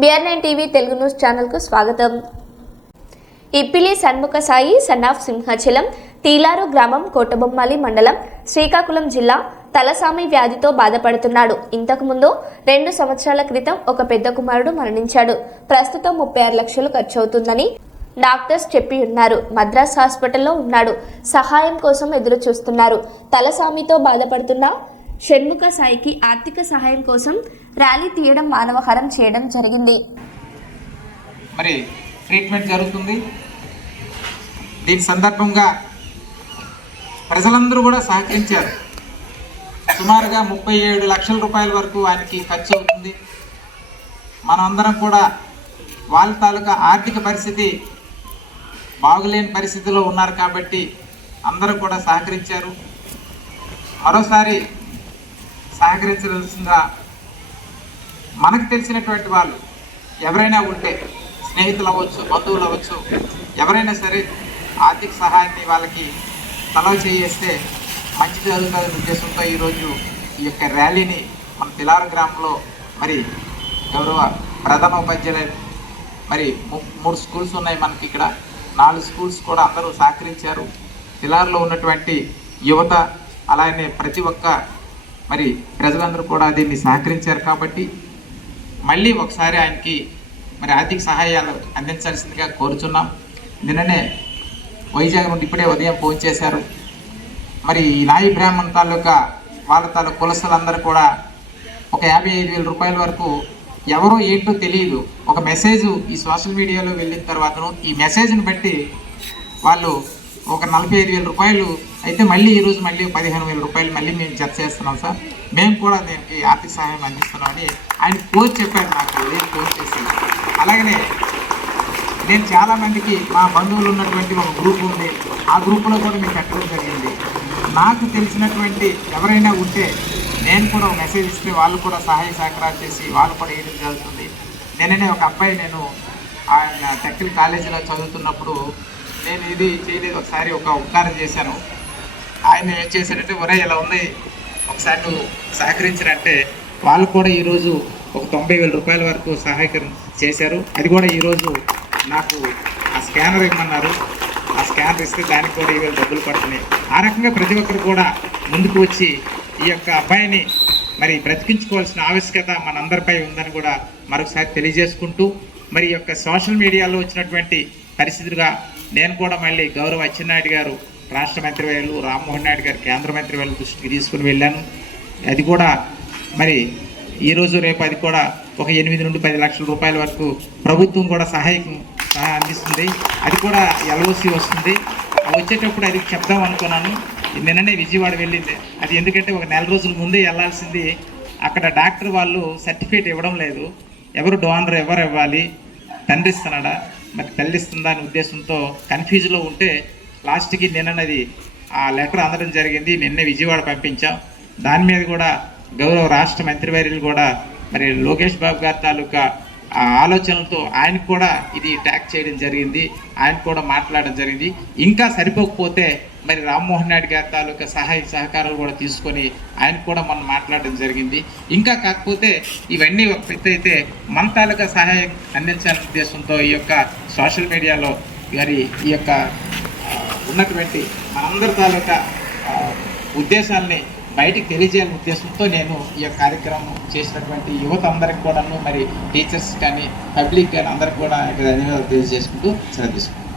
BR9 TV Telugu news ఛానల్కు స్వాగతం. Ippili Shanmukha Sai son of Simhachalam Tilaru గ్రామం కోటబొమ్మాలి మండలం శ్రీకాకుళం జిల్లా తలసామి వ్యాధితో బాధపడుతున్నాడు. ఇంతకు ముందు 2 సంవత్సరాల క్రితం ఒక పెద్ద కుమారుడు మరణించాడు. ప్రస్తుతం 36 లక్షలు ఖర్చు అవుతుందని డాక్టర్స్ చెప్పి ఉన్నారు. మద్రాస్ హాస్పిటల్లో ఉన్నాడు. సహాయం కోసం ఎదురు చూస్తున్నారు. తలసామితో బాధపడుతున్న షణ్ముఖ సాయికి ఆర్థిక సహాయం కోసం ర్యాలీ తీయడం, మానవహారం చేయడం జరిగింది. మరి ట్రీట్మెంట్ జరుగుతుంది. దీని సందర్భంగా ప్రజలందరూ కూడా సహకరించారు. సుమారుగా 37 లక్షల రూపాయల వరకు ఆయనకి ఖర్చు అవుతుంది. మనందరం కూడా వాళ్ళ తాలూకా ఆర్థిక పరిస్థితి బాగులేని పరిస్థితిలో ఉన్నారు కాబట్టి అందరూ కూడా సహకరించారు. మరోసారి సహకరించవలసిందిగా మనకు తెలిసినటువంటి వాళ్ళు ఎవరైనా ఉంటే, స్నేహితులు అవ్వచ్చు, బంధువులు అవ్వచ్చు, ఎవరైనా సరే ఆర్థిక సహాయాన్ని వాళ్ళకి తలవ చేస్తే మంచి జరుగుతుందనే ఉద్దేశంతో ఈరోజు ఈ యొక్క ర్యాలీని మన తిలారు గ్రామంలో మరి గౌరవ ప్రధాన ఉపాధ్యాయులు మరి 3 స్కూల్స్ ఉన్నాయి మనకి ఇక్కడ. 4 స్కూల్స్ కూడా అందరూ సహకరించారు. తిలారులో ఉన్నటువంటి యువత అలానే ప్రతి ఒక్క మరి ప్రజలందరూ కూడా దీన్ని సహకరించారు కాబట్టి మళ్ళీ ఒకసారి ఆయనకి మరి ఆర్థిక సహాయాలు అందించాల్సిందిగా కోరుచున్నాం. నిన్ననే వైజాగ్ నుండి ఇప్పుడే ఉదయం ఫోన్ చేశారు. మరి ఈ నాయి బ్రాహ్మణ్ తాలూకా వాళ్ళ తాలూకా కులస్తులందరూ కూడా ఒక 55,000 రూపాయల వరకు ఎవరో ఏంటో తెలియదు, ఒక మెసేజ్ ఈ సోషల్ మీడియాలో వెళ్ళిన తర్వాతను ఈ మెసేజ్ని బట్టి వాళ్ళు ఒక 45,000 రూపాయలు అయితే మళ్ళీ ఈరోజు మళ్ళీ 15,000 రూపాయలు మళ్ళీ మేము జత చేస్తున్నాం సార్, మేము కూడా దీనికి ఆర్థిక సహాయం అందిస్తున్నామని ఆయన ఫోన్ చెప్పారు నాకు, ఫోన్ చేసి. అలాగనే నేను చాలామందికి మా బంధువులు ఉన్నటువంటి ఒక గ్రూప్ ఉంది, ఆ గ్రూపులో కూడా మీకు పెట్టడం జరిగింది. నాకు తెలిసినటువంటి ఎవరైనా ఉంటే నేను కూడా ఒక మెసేజ్ ఇస్తే వాళ్ళు కూడా సహాయ సహకారాలు చేసి వాళ్ళు కూడా వేయడం జరుగుతుంది. నేననే ఒక అబ్బాయి, నేను ఆయన టెక్నికల్ కాలేజీలో చదువుతున్నప్పుడు నేను ఇది చేయలేదు, ఒకసారి ఒక ఉపకారం చేశాను. ఆయన ఏం చేశారంటే, ఒరే ఇలా ఉంది ఒకసారి నువ్వు సహకరించారంటే వాళ్ళు కూడా ఈరోజు ఒక 90,000 రూపాయల వరకు సహాయకరం చేశారు. అది కూడా ఈరోజు నాకు ఆ స్కానర్ ఇవ్వమన్నారు. ఆ స్కానర్ ఇస్తే దానికి కూడా 2,000 డబ్బులు పడుతున్నాయి. ఆ రకంగా ప్రతి ఒక్కరు కూడా ముందుకు వచ్చి ఈ యొక్క అబ్బాయిని మరి బ్రతికించుకోవాల్సిన ఆవశ్యకత మనందరిపై ఉందని కూడా మరొకసారి తెలియజేసుకుంటూ, మరి ఈ యొక్క సోషల్ మీడియాలో వచ్చినటువంటి పరిస్థితులుగా నేను కూడా మళ్ళీ గౌరవ అచ్చెన్నాయుడు గారు రాష్ట్ర మంత్రివర్యులు, రామ్మోహన్ నాయుడు గారు కేంద్ర మంత్రివర్యుల దృష్టికి తీసుకుని వెళ్ళాను. అది కూడా మరి ఈరోజు రేపు అది కూడా ఒక 8 నుండి 10 లక్షల రూపాయల వరకు ప్రభుత్వం కూడా సహాయం అందిస్తుంది. అది కూడా LOC వస్తుంది. వచ్చేటప్పుడు అది చెప్దాం అనుకున్నాను. నిన్ననే విజయవాడ వెళ్ళింది. అది ఎందుకంటే ఒక 4 రోజుల ముందే వెళ్ళాల్సింది. అక్కడ డాక్టర్ వాళ్ళు సర్టిఫికేట్ ఇవ్వడం లేదు. ఎవరు డోనర్ ఎవరు ఇవ్వాలి, తండ్రి ఇస్తున్నాడా మరి తల్లి ఇస్తుందా అనే ఉద్దేశంతో కన్ఫ్యూజ్లో ఉంటే లాస్ట్కి నిన్నది ఆ లెటర్ అందడం జరిగింది. నిన్నే విజయవాడ పంపించాం. దాని మీద కూడా గౌరవ రాష్ట్ర మంత్రివర్యులు కూడా మరి లోకేష్ బాబు గారి తాలూకా ఆ ఆలోచనలతో ఆయనకు కూడా ఇది ట్యాగ్ చేయడం జరిగింది. ఆయన కూడా మాట్లాడడం జరిగింది. ఇంకా సరిపోకపోతే మరి రామ్మోహన్ నాయుడు గారి తాలూకా సహాయ సహకారాలు కూడా తీసుకొని ఆయన కూడా మనం మాట్లాడడం జరిగింది. ఇంకా కాకపోతే ఇవన్నీ ఒక పెద్ద అయితే మన తాలూకా సహాయం అందించాలనే ఉద్దేశంతో ఈ యొక్క సోషల్ మీడియాలో మరి ఈ యొక్క ఉన్నటువంటి మనందరి తాలూకా ఉద్దేశాలని బయటికి తెలియజేయాలనే ఉద్దేశంతో నేను ఈ యొక్క కార్యక్రమం చేసినటువంటి యువత అందరికి కూడాను, మరి టీచర్స్ కానీ పబ్లిక్ కానీ అందరికి కూడా ధన్యవాదాలు తెలియజేసుకుంటూ సెలవు తీసుకుంటాను.